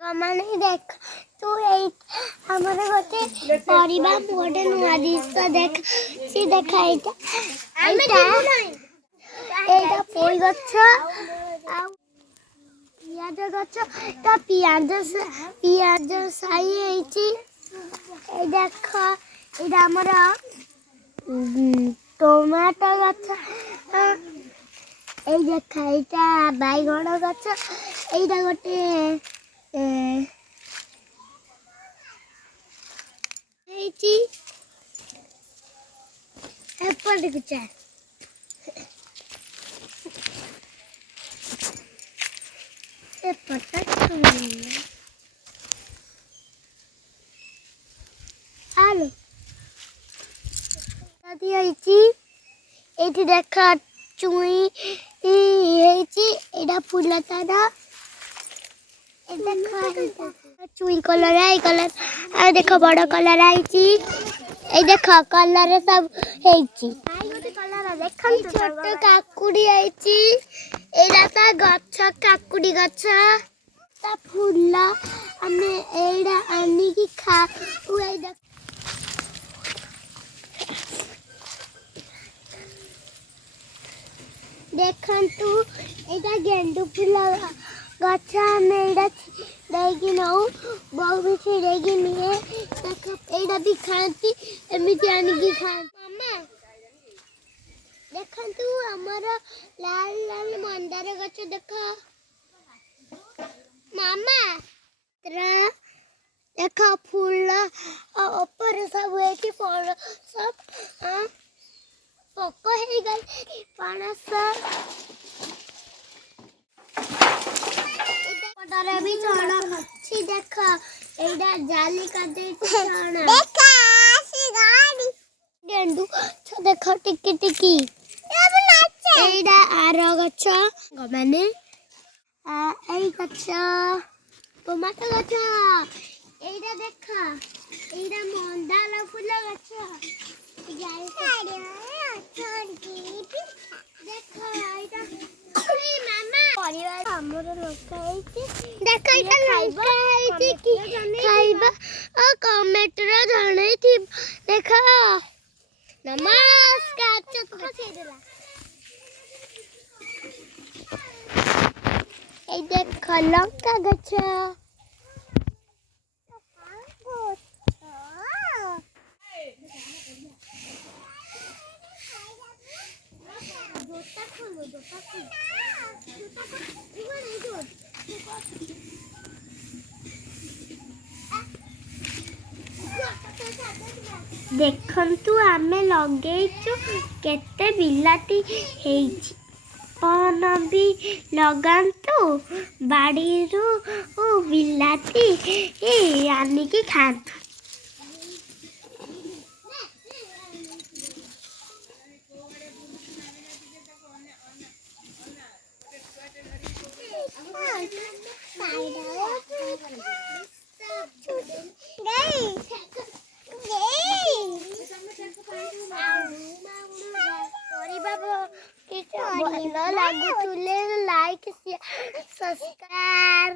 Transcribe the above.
ମାନେ ଦେଖ ତୁ ଏଇ ଆମର ଗୋଟେ ପରିବା ଗୋଟେ ନୂଆ ଜିନିଷ ଦେଖ ସି ଦେଖା ଏଇଟା ପୋଇ ଗଛ ଆଉ ପିଆଜ ଗଛ ତା ପିଆଜ ସାଇ ହେଇଛି। এই ଦେଖ ଏଇଟା ଆମର ଟମାଟୋ ଗଛ। এই ଦେଖ ଏଇଟା ବାଇଗଣ ଗଛ। ଏଇଟା ଗୋଟେ ହେଇଛି ଏପଟକୁ ଚା ଏପଟ ଆଳୁ ହେଇଛି। ଏଇଠି ଦେଖ ଚୁଇଁ ହେଇଛି। ଏଇଟା ଫୁଲ ତାର चुई कलर है कलर आ देखो बड़ कलर आई देख कलर सब छोट काकुड़ी आई गछ काकुड़ी गछ ता फूल आमे एडा आनिकी खा देखंतु एटा गेंडू फूल गछ आमे एडा देगी नौ बहु भी छिड़ेगी नहीं देख एडा भी खाती एमिति आनिकी खा मामा देखंतु हमारा लाल लाल मंदार गछ देख मामा देख फूल ऊपर सब है फल सब पक हो गई पणस भी चढ़ अच्छी देख एडा जाली कर दे गेंडू देख टिकी टिकी एडा आर गछ माने एई गछ टमाटो गछ एडा देख एडा मंदार फूल गछ देख लंका गछ देखंतु आमे लगेइचु केते बिलाती हेइची पन भी लगांतु बाड़ी रु बिलाती आनिकी खांतु। भल लगुले लाइक सब्सक्राइब